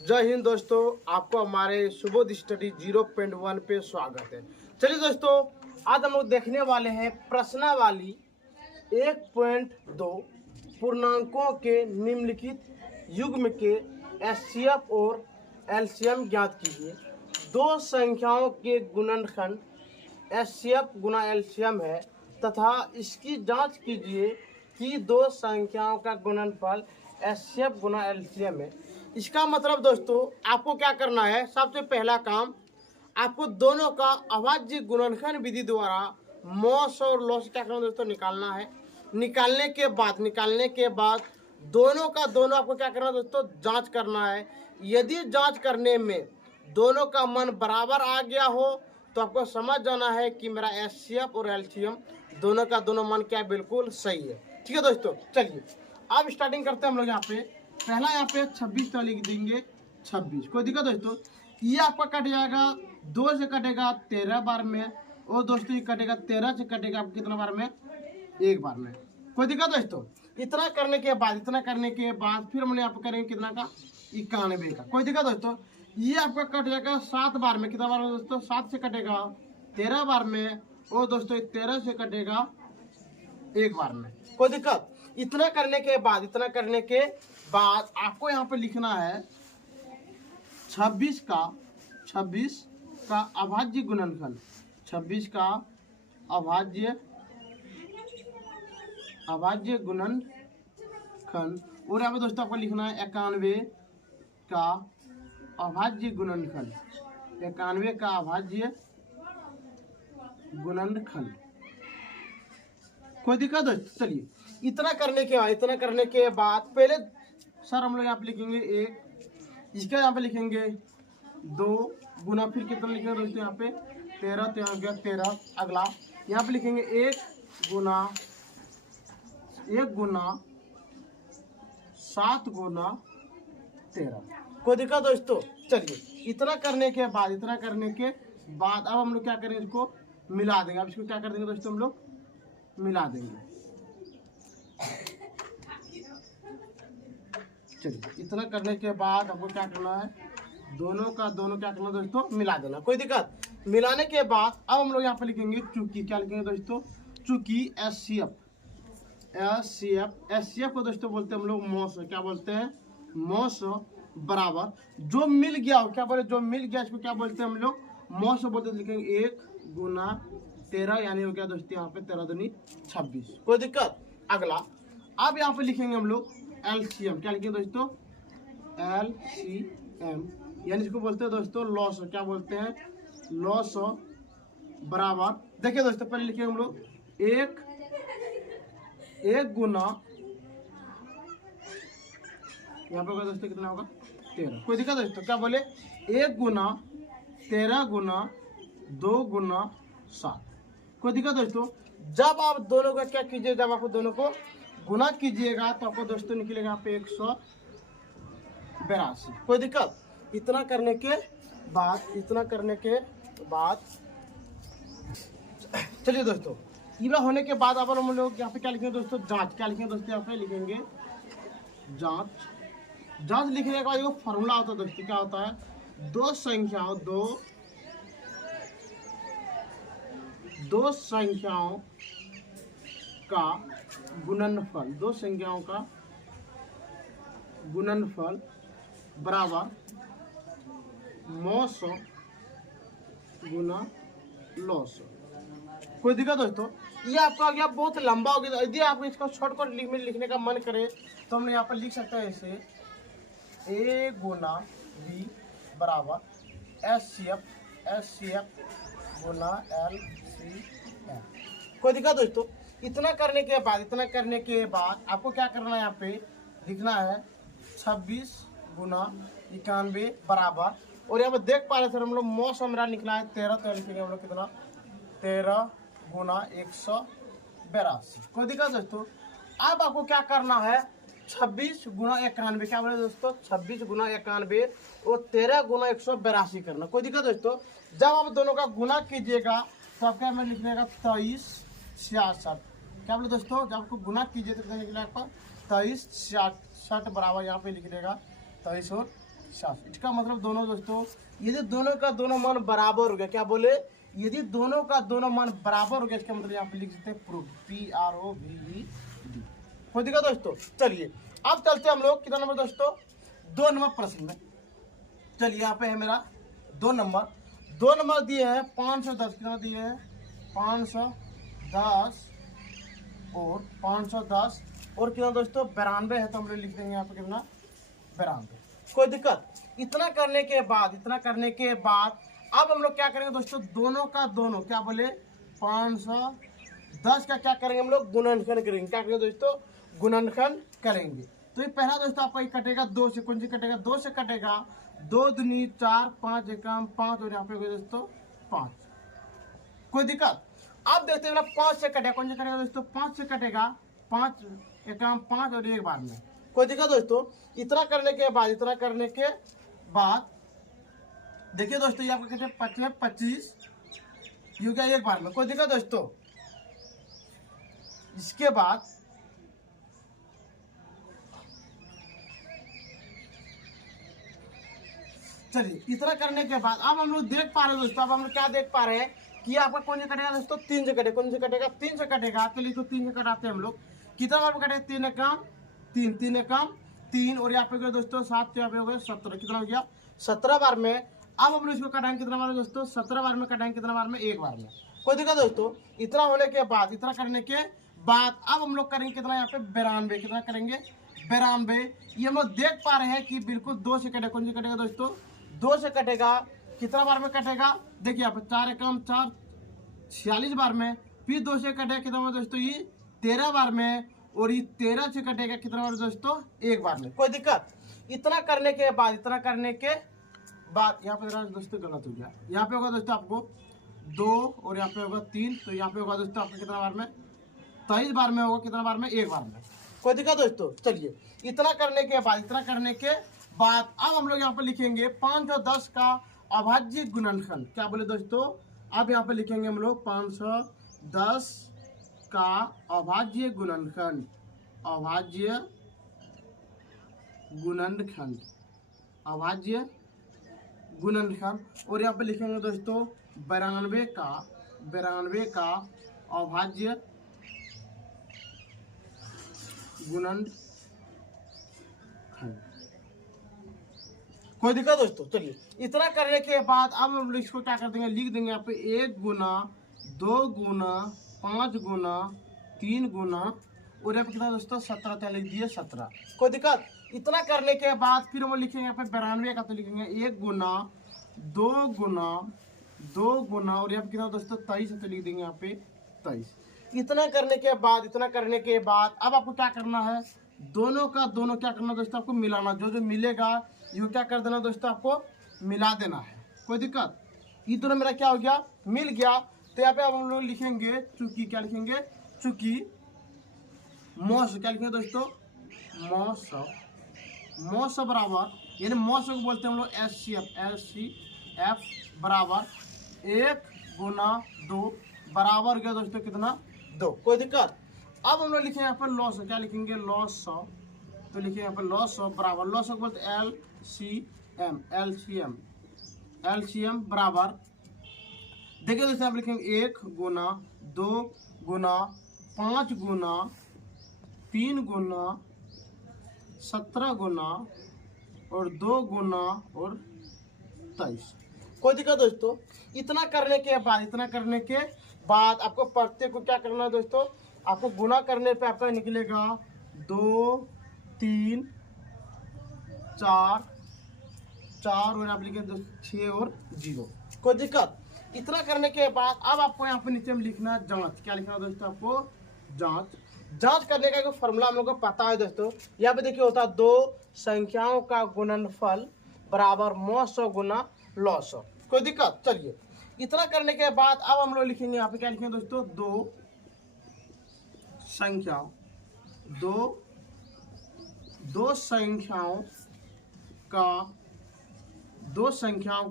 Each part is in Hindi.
जय हिंद दोस्तों, आपको हमारे सुबोध स्टडी 0.1 पे स्वागत है। चलिए दोस्तों, आज हम लोग देखने वाले हैं प्रश्नावली 1.2 पूर्णांकों के निम्नलिखित युग्म के एचसीएफ और एलसीएम ज्ञात कीजिए। दो संख्याओं के गुणनखंड एचसीएफ गुना एलसीएम है तथा इसकी जांच कीजिए कि दो संख्याओं का गुणनफल एचसीएफ गुना एलसीएम है। इसका मतलब दोस्तों, आपको क्या करना है, सबसे पहला काम आपको दोनों का अभाज्य गुणनखंड विधि द्वारा मॉस और लॉस क्या करना दोस्तों, निकालना है। निकालने के बाद दोनों का दोनों आपको क्या करना दोस्तों, जांच करना है। यदि जांच करने में दोनों का मान बराबर आ गया हो तो आपको समझ जाना है कि मेरा एचसीएफ और एलसीएम दोनों का दोनों मान क्या बिल्कुल सही है। ठीक है दोस्तों, चलिए अब स्टार्टिंग करते हैं हम लोग। यहाँ पे पहला यहाँ पे 26 तो लिख देंगे 26, कोई दिक्कत दोस्तों। ये आपका कट जाएगा 2 से कटेगा 13 बार में, और दोस्तों ये कटेगा 13 से कटेगा आपको कितना बार में, 1 बार में। कोई दिक्कत दोस्तों। इतना करने के बाद फिर हमने यहाँ पे करेंगे कितना का, 91 का। कोई दिक्कत दोस्तों। ये आपका कट जाएगा 7 बार में, कितना बार में दोस्तों, 7 से कटेगा 13 बार में, और दोस्तों 13 से कटेगा 1 बार में। कोई दिक्कत। इतना करने के बाद आपको यहाँ पे लिखना है 26 का अभाज्य गुणनखंड, 26 का अभाज्य गुणनखंड। और यहाँ पे दोस्तों आपको लिखना है 91 का अभाज्य गुणनखंड, 91 का अभाज्य गुणनखंड। कोई दिक्कत दोस्तों। चलिए इतना करने के बाद पहले सर हम लोग यहाँ पे लिखेंगे 1, इसका यहाँ पे लिखेंगे 2 गुना, फिर कितना लिखेंगे दोस्तों, यहाँ पे 13, तो यहाँ गया 13। अगला यहाँ पे लिखेंगे 1 गुना 7 गुना 13। कोई दिक्कत दोस्तों। चलिए इतना करने के बाद अब हम लोग क्या करेंगे, इसको मिला देंगे। अब इसको क्या कर देंगे दोस्तों, हम लोग मिला देंगे। चलिए इतना करने के बाद हमको क्या करना है, दोनों का दोनों क्या करना दोस्तों, मिला देना। कोई दिक्कत। मिलाने के बाद अब हम लोग यहाँ पे लिखेंगे चूंकि, क्या लिखेंगे दोस्तों, चूंकि एचसीएफ को दोस्तों बोलते हैं हम लोग मॉस, क्या बोलते हैं, मॉस बराबर जो मिल गया हो, क्या बोले, जो मिल गया इसको क्या बोलते हैं हम लोग, मॉस बोलते हैं। लिखेंगे 1 गुना 13, यानी हो गया दोस्तों यहाँ पे 13 दूनी 26। कोई दिक्कत। अगला अब यहाँ पे लिखेंगे हम लोग एलसीएम, क्या लिखेंगे दोस्तों, एलसीएम, यानी इसको बोलते हैं दोस्तों लॉस, क्या बोलते हैं, लॉस बराबर। देखिए दोस्तों, पहले लिखेंगे हम लोग 1 गुना, यहाँ पे दोस्तों कितना होगा, 13। कोई दिक्कत दोस्तों। क्या बोले, 1 गुना 13 गुना 2 गुना 7। कोई दिक्कत दोस्तों। जब आप दोनों का क्या कीजिए, जब आपको दोनों को गुना कीजिएगा तो आपको दोस्तों निकलेगा यहाँ पे 182। कोई दिक्कत। इतना करने के बाद चलिए दोस्तों, इतना होने के बाद अब हम लोग यहाँ पे क्या लिखेंगे दोस्तों, जांच। क्या लिखेंगे दोस्तों, यहाँ पे लिखेंगे जांच लिखने के बाद एक फॉर्मूला होता है दोस्तों, क्या होता है, दो संख्याओं का गुणनफल बराबर मॉस गुना लॉस। कोई दिक्कत दोस्तों। ये आपका आ गया, बहुत लंबा हो गया। यदि आप इसको शॉर्टकट में लिखने का मन करे तो हमने यहाँ पर लिख सकते हैं ऐसे, ए गुना बी बराबर एचसीएफ गुना एलसीएम। कोई दिक्कत दोस्तों। इतना करने के बाद आपको क्या करना है, यहाँ पे लिखना है 26 गुना 91 बराबर, और यहाँ पे देख पा रहे सर हम लोग मॉस मेरा निकला है 13, तो लिखेंगे हम लोग कितना, 13 गुना 182। कोई दिक्कत दोस्तों। अब आपको क्या करना है, 26 गुना 91, क्या बोले दोस्तों, 26 गुना 91 और 13 गुना 182 करना। कोई दिक्कत दोस्तों। जब आप दोनों का गुना कीजिएगा तो आपका में लिखने का 23 66। क्या बोले दोस्तों, जब आपको गुना कीजिए तो कितना निकलेगा आपका 23 66 बराबर, यहाँ पे लिख देगा 23 और 7। इसका मतलब दोनों दोस्तों, यदि दोनों का दोनों मान बराबर हो गया, क्या बोले, यदि दोनों का दोनों मान बराबर हो गया, इसका मतलब यहाँ पे लिख सकते हैं प्रूफ, PROVED। कोई दिक्कत दोस्तों। चलिए अब चलते हम लोग कितना नंबर दोस्तों, 2 नंबर प्रश्न में। चलिए यहाँ पे है मेरा 2 नंबर। 2 नंबर दिए हैं 510, कितना दिए हैं 510 और 510 और कितना दोस्तों 92 है, तो हम लोग लिख देंगे यहाँ पे कितना 92। कोई दिक्कत। इतना करने के बाद अब हम लोग क्या करेंगे दोस्तों, दोनों का दोनों क्या बोले 510 का क्या करेंगे हम लोग, गुणनखंड करेंगे। क्या करेंगे दोस्तों, गुणनखंड करेंगे। तो ये पहला दोस्तों आपका कटेगा 2 से, कौन से कटेगा 2 से कटेगा, 2 दूनी 4, 5 एकम 5 और यहाँ पे दोस्तों 5। कोई दिक्कत। अब देखते हैं 5 से कटेगा, कौन से कटेगा दोस्तों 5 से कटेगा, 5 एकम 5 और एक बार में। कोई दिक्कत दोस्तों। इतना करने के बाद देखिए दोस्तों ये आपका कहते हैं 25 यू क्या एक बार में। कोई दिक्कत दोस्तों। इसके बाद चलिए इतना करने के बाद अब हम लोग देख पा रहे हैं दोस्तों, अब हम लोग क्या देख पा रहे हैं कि आपका कौन से कटेगा दोस्तों 3 से कटेगा, कौन से कटेगा 3 से कटेगा। चलिए तो 3 से कटाते हैं हम लोग। कितना बार में कटेगा 3 एकम 3, 3 एकम 3 और यहाँ पे गए दोस्तों 7, यहाँ पे हो गए 17। कितना हो गया 17 बार में। अब हम लोग इसको कटाएंगे कितना बार में दोस्तों, 17 बार में कटाएंगे कितना बार में, एक बार में। कोई दिक्कत दोस्तों। इतना होने के बाद, इतना करने के बाद अब हम लोग करेंगे कितना यहाँ पे 92। कितना करेंगे 92। ये हम लोग देख पा रहे हैं कि बिल्कुल 2 से कटेगा, कौन से कटेगा दोस्तों 2 से कटेगा। कितना बार में कटेगा, देखिए यहाँ पे 4 एकम 4 46 बार में। फिर 2 से कटेगा कितना बार दोस्तों, ये 13 बार में। और ये 13 से कटेगा कितना बार दोस्तों, एक बार में। कोई दिक्कत। इतना करने के बाद यहाँ पे दोस्तों गलत हो गया, यहाँ पे होगा दोस्तों आपको 2 और यहाँ पे होगा 3, तो यहाँ पे होगा दोस्तों आपको कितना बार में 23 बार में होगा, कितना बार में, एक बार में। कोई दिक्कत दोस्तों। चलिए इतना करने के बाद अब हम लोग यहाँ पे लिखेंगे 510 का अभाज्य गुणनखंड। क्या बोले दोस्तों, अब यहाँ पे लिखेंगे हम लोग 510 का अभाज्य गुणनखंड, अभाज्य गुणनखंड। और यहाँ पे लिखेंगे दोस्तों 92 का अभाज्य गुणनखंड। कोई दिक्कत दोस्तों। चलिए इतना करने के बाद अब हम इसको क्या कर देंगे, लिख देंगे यहाँ पे 1 गुना 2 गुना 5 गुना 3 गुना और यहाँ पे कितना दोस्तों 17 लिख दिए 17। कोई दिक्कत। इतना करने के बाद फिर हम लिखेंगे यहाँ पे 92 का, तो लिखेंगे 1 गुना 2 गुना और यहाँ पे कितना दोस्तों 23 है, तो लिख देंगे यहाँ पे 23। इतना करने के बाद अब आपको क्या करना है, दोनों का दोनों क्या करना दोस्तों, आपको मिलाना। जो जो मिलेगा ये क्या कर देना दोस्तों, आपको मिला देना है। कोई दिक्कत। ये दोनों मेरा क्या हो गया, मिल गया। तो यहाँ पे अब हम लोग लिखेंगे चूंकि, क्या लिखेंगे चूंकि मौस, क्या लिखेंगे दोस्तों मौस बराबर, यानी मौस को बोलते हैं हम लोग SCF बराबर 1 गुना 2 बराबर गया दोस्तों कितना 2। कोई दिक्कत। अब हम लोग लिखेंगे यहाँ पर लॉस, क्या लिखेंगे लॉस, तो लिखेंगे यहाँ पर लॉस बराबर, लॉस को बोलते हैं LCM बराबर, देखिए दोस्तों आप लिखेंगे 1 गुना 2 गुना 5 गुना 3 गुना 17 गुना और 2 गुना और 23। कोई दिक्कत दोस्तों। इतना करने के बाद आपको प्रत्येक को क्या करना है दोस्तों, आपको गुना करने पे आपका निकलेगा 2 3 4 और आप लिखेंगे 6 और 0। कोई दिक्कत। इतना करने के बाद अब आपको यहाँ पे नीचे में लिखना है जांच। क्या लिखना है दोस्तों, आपको जांच करने का एक फॉर्मूला हम लोग को पता है दोस्तों। यहाँ पे देखिए होता है 2 संख्याओं का गुणनफल बराबर मौस गुना लॉस। कोई दिक्कत। चलिए इतना करने के बाद अब हम लोग लिखेंगे यहाँ पे, क्या लिखेंगे दोस्तों, 2 संख्याओं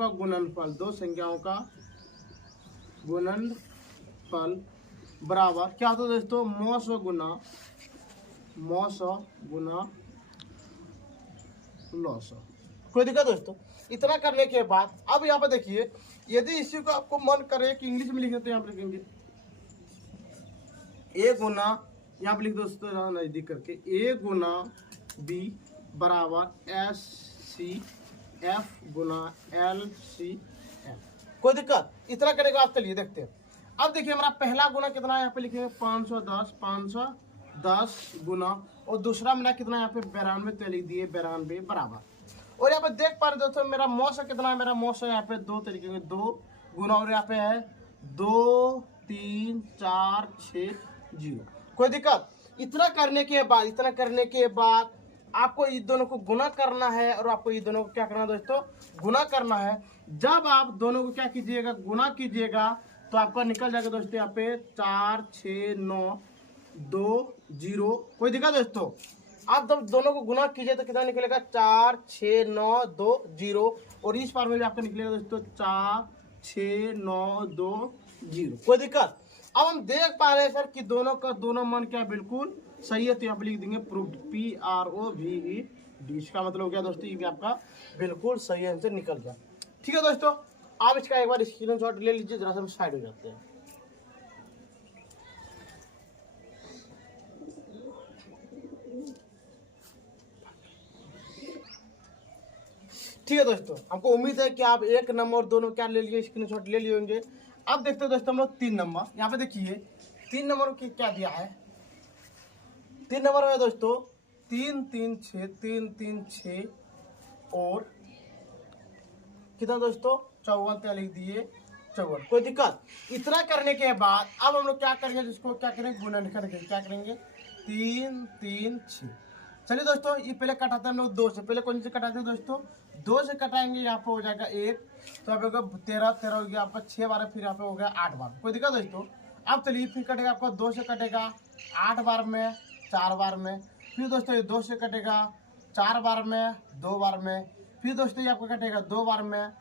का गुणनफल, 2 संख्याओं का गुणनफल बराबर क्या होता है दोस्तों, मौस गुना लॉस। कोई दिक्कत दोस्तों। इतना करने के बाद अब यहाँ पे देखिए, यदि इसी को आपको मन करे कि इंग्लिश में लिखें तो यहाँ पे लिखेंगे ए गुना, यहाँ पे लिख दो दोस्तों नजदीक करके, ए गुना बी बराबर एस सी एफ गुना एल सी एफ। कोई दिक्कत। इतना करेगा आप, चलिए देखते हैं। अब देखिए हमारा पहला गुना कितना है, यहाँ पे लिखेंगे 510 गुना, और दूसरा मेरा कितना यहाँ पे 92, तो लिख दिए 92 बराबर। और यहाँ पे देख पा रहे दोस्तों मेरा मौसा कितना है, मेरा मौसा यहाँ पे 2 तरीके में 2 गुना, और यहाँ पे है 2 3 4 6 0। कोई दिक्कत। इतना करने के बाद आपको ये दोनों को गुना करना है, और आपको ये दोनों को क्या करना है दोस्तों, गुना करना है। जब आप दोनों को क्या कीजिएगा, गुना कीजिएगा, तो आपका निकल जाएगा दोस्तों यहाँ पे 4 6 9 2 0। कोई दिक्कत दोस्तों। आप जब दोनों को गुना कीजिए तो कितना निकलेगा, 4 6 9 2 0, और इस बार में भी आपका निकलेगा दोस्तों 4 6 9 2 0। कोई दिक्कत। अब हम देख पा रहे हैं सर कि दोनों का दोनों मन क्या बिल्कुल सही है, तो यहाँ पे लिख देंगे प्रूव्ड, PROVED। इसका मतलब हो गया दोस्तों ये भी आपका बिल्कुल सही आंसर निकल गया। ठीक है दोस्तों, आप इसका एक बार स्क्रीनशॉट ले लीजिए, जरा से हम साइड हो जाते हैं। ठीक है दोस्तों, हमको उम्मीद है कि आप 1 नंबर और दोनों क्या ले लिए, स्क्रीनशॉट ले लिए होंगे। अब देखते हैं दोस्तों हम लोग 3 नंबर। यहाँ पे देखिए 3 नंबर की क्या दिया है, 3 नंबर में दोस्तों 3 3 6 3 3 6 और कितना दोस्तों 54, क्या लिख दिए 54। कोई दिक्कत। इतना करने के बाद अब हम लोग क्या करेंगे, जिसको क्या करेंगे, गुणनखंड करेंगे। क्या करेंगे, 3 3 6। चलिए दोस्तों, ये पहले कटाते हैं हम लोग 2 से। पहले कौन से कटाते हैं दोस्तों, 2 से कटाएंगे। यहाँ पे हो जाएगा 1, तो यहाँ पे होगा 13 13 हो गया आपका 6 बार, फिर यहाँ पे हो गया 8 बार। कोई दिक्कत दोस्तों। अब चलिए फिर कटेगा आपका 2 से कटेगा 8 बार में, 4 बार में। फिर दोस्तों ये 2 से कटेगा 4 बार में, 2 बार में। फिर दोस्तों ये आपका कटेगा 2 बार में, यहाँ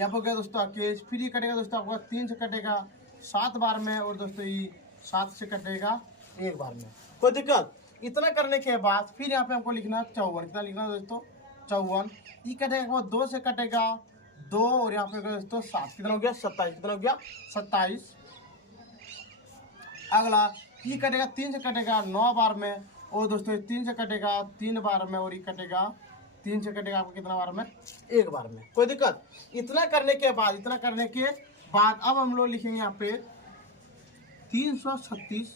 पे हो गया दोस्तों 21। फिर ये कटेगा दोस्तों आपका 3 से कटेगा 7 बार में, और दोस्तों ये 7 से कटेगा 1 बार में। कोई दिक्कत। इतना करने के बाद फिर यहाँ पे हमको लिखना 54। कितना लिखना है दोस्तों, 54। ये कटेगा 2 से कटेगा 2, और यहाँ पे दोस्तों 7, कितना हो गया 27। कितना हो गया 27। अगला ये कटेगा 3 से कटेगा 9 बार में, और दोस्तों 3 से कटेगा 3 बार में, और ये कटेगा 3 से कटेगा आपको कितना बार में, 1 बार में। कोई दिक्कत। इतना करने के बाद अब हम लोग लिखेंगे यहाँ पे 336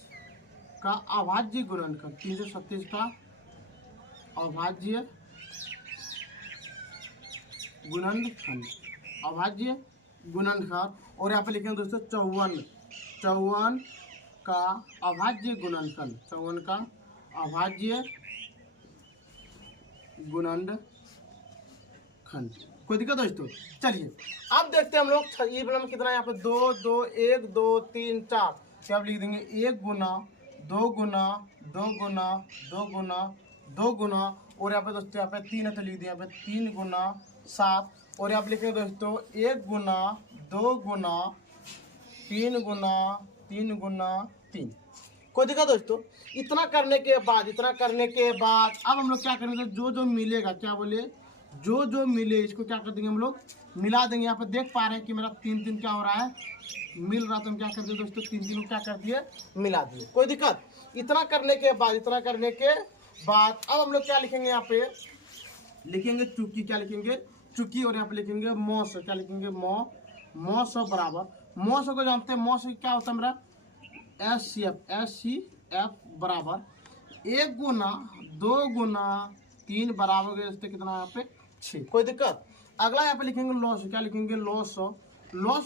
का अभाज्य गुणनखंड। 336 का अभाज्य गुणनखंड, अभाज्य गुणनखंड। और यहाँ पे लिखेंगे दोस्तों 54 का अभाज्य गुणनखंड, 54 का अभाज्य गुणनखंड। कोई दिक्कत दोस्तों। चलिए अब देखते हैं हम लोग ये में कितना है, यहाँ पे 2 2 1 2 3 4। क्या आप लिख देंगे 1 गुना 2 गुना 2 गुना 2 गुना 2 गुना, और यहाँ पे दोस्तों यहाँ पे 3 है तो लिख दिया यहाँ पे 3 गुना 7। और यहाँ पे लिखेंगे दोस्तों 1 गुना 2 गुना 3 गुना 3 गुना 3। कोई दिक्कत दोस्तों। इतना करने के बाद अब हम लोग क्या करेंगे, जो मिलेगा, क्या बोले, जो मिले इसको क्या कर देंगे हम लोग, मिला देंगे। यहाँ पे देख पा रहे हैं कि मेरा 3 3 क्या हो रहा है, मिल रहा, तो हम क्या कर दिए दोस्तों 3 3 को क्या कर दिए, मिला दिए। कोई दिक्कत। इतना करने के बाद अब हम लोग क्या लिखेंगे, यहाँ पे लिखेंगे चुकी। क्या लिखेंगे, चुकी। और यहाँ पे लिखेंगे मौस। क्या लिखेंगे, मौस बराबर, मौस को जानते हैं, मौस क्या होता है मेरा, SCF बराबर 1 गुना 2 गुना 3 बराबर दोस्तों कितना यहाँ पे 6। कोई दिक्कत। अगला यहाँ पे लिखेंगे लॉस। क्या लिखेंगे, लॉस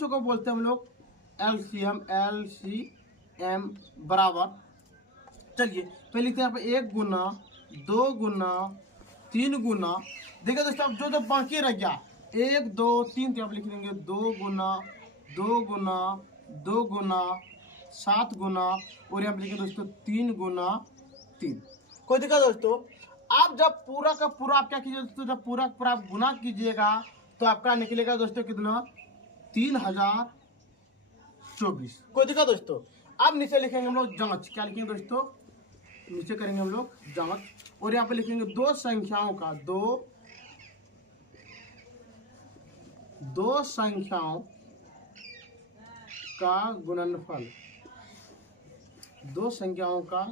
को बोलते हैं हम लोग LCM बराबर। चलिए पहले लिखते हैं यहाँ पे 1 गुना 2 गुना 3 गुना। देखिए दोस्तों अब जो बाकी रह गया 1 2 3, तो यहाँ पे लिख देंगे 2 गुना 2 गुना 2 गुना 7 गुना, और यहाँ पे लिखेंगे दोस्तों 3 गुना 3। कोई दिक्कत दोस्तों। आप जब पूरा का पूरा आप क्या कीजिए दोस्तों, जब पूरा का पूरा आप गुना कीजिएगा तो आपका निकलेगा दोस्तों कितना, 3024। कोई दिक्कत दोस्तों। अब नीचे लिखेंगे हम लोग जांच। क्या लिखेंगे दोस्तों, नीचे करेंगे हम लोग जांच, और यहाँ पे लिखेंगे 2 संख्याओं का दो संख्याओं का गुणनफल, दो संख्याओं का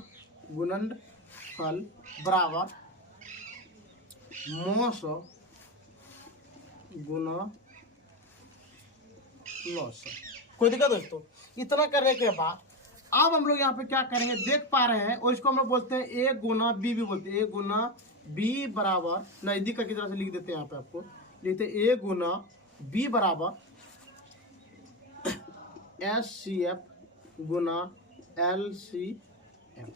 गुणनफल बराबर मोस गुना लॉस। कोई दिक्कत दोस्तों? इतना करने के बाद अब हम लोग यहाँ पे क्या करेंगे, देख पा रहे हैं, और इसको हम लोग बोलते हैं ए गुना बी भी बोलते हैं। ए गुना बी बराबर, नजदीक की तरह से लिख देते हैं, यहाँ पे आपको लिखते हैं ए गुना बी बराबर एस सी एफ गुना एल सी एफ।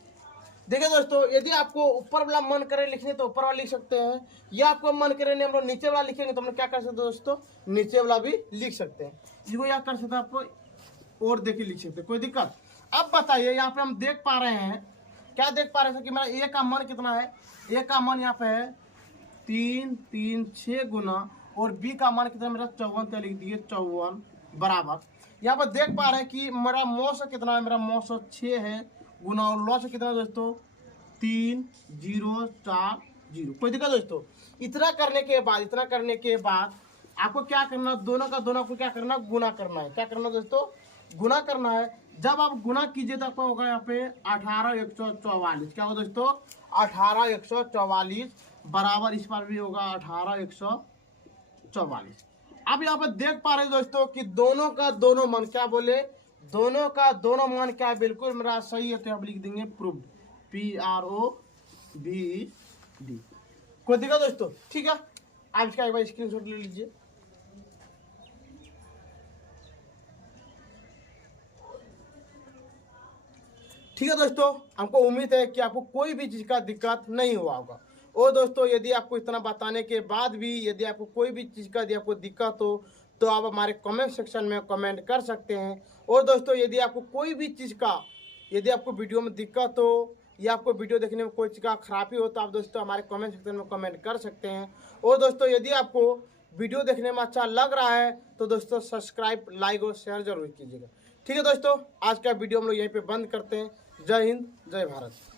देखिए दोस्तों, यदि आपको ऊपर वाला मन करे लिखने तो ऊपर वाला लिख सकते हैं, या आपको मन करे नहीं हम लोग नीचे वाला लिखेंगे तो हम लोग क्या कर सकते हैं दोस्तों, नीचे वाला भी लिख सकते हैं। इसको क्या कर सकते हैं, आपको और देखिए लिख सकते हैं, कोई दिक्कत। अब बताइए, यहाँ पे हम देख पा रहे हैं, क्या देख पा रहे हैं कि मेरा ए का मान कितना है, ए का मान यहाँ पे है 3 3 6 गुना, और बी का मान कितना मेरा 54, क्या लिख दिए 54 बराबर। यहाँ पर देख पा रहे हैं कि मेरा मौसम कितना है, मेरा मौसम 6 है, गुना और लॉस कितना है दोस्तों 3 0 4 0। कोई दिक्कत दोस्तों? इतना करने के बाद आपको क्या करना, दोनों का दोनों को क्या करना, गुना करना है। क्या करना दोस्तों, गुना करना है। जब आप गुना कीजिए तो आपको होगा यहाँ पे 18 144। क्या होगा दोस्तों, 18 144 बराबर, इस बार भी होगा 18 144। अब यहाँ पर देख पा रहे हैं दोस्तों कि दोनों का दोनों मान, क्या बोले, दोनों का दोनों मान क्या बिल्कुल मेरा सही है, तो आप लिख देंगे प्रूव्ड, PROVD। कोई दिक्कत दोस्तों? ठीक है, आप इसका एक बार स्क्रीनशॉट ले लीजिए। ठीक है दोस्तों, हमको उम्मीद है कि आपको कोई भी चीज़ का दिक्कत नहीं हुआ होगा। और दोस्तों, यदि आपको इतना बताने के बाद भी यदि आपको कोई भी चीज़ का यदि आपको दिक्कत हो तो आप हमारे कमेंट सेक्शन में कमेंट कर सकते हैं। और दोस्तों, यदि आपको कोई भी चीज़ का, यदि आपको वीडियो में दिक्कत हो या आपको वीडियो देखने में कोई चीज़ का खराबी हो तो आप दोस्तों हमारे कमेंट सेक्शन में कमेंट कर सकते हैं। और दोस्तों, यदि आपको वीडियो देखने में अच्छा लग रहा है तो दोस्तों सब्सक्राइब, लाइक और शेयर जरूर कीजिएगा। ठीक है दोस्तों, आज का वीडियो हम लोग यहीं पे बंद करते हैं। जय हिंद, जय भारत।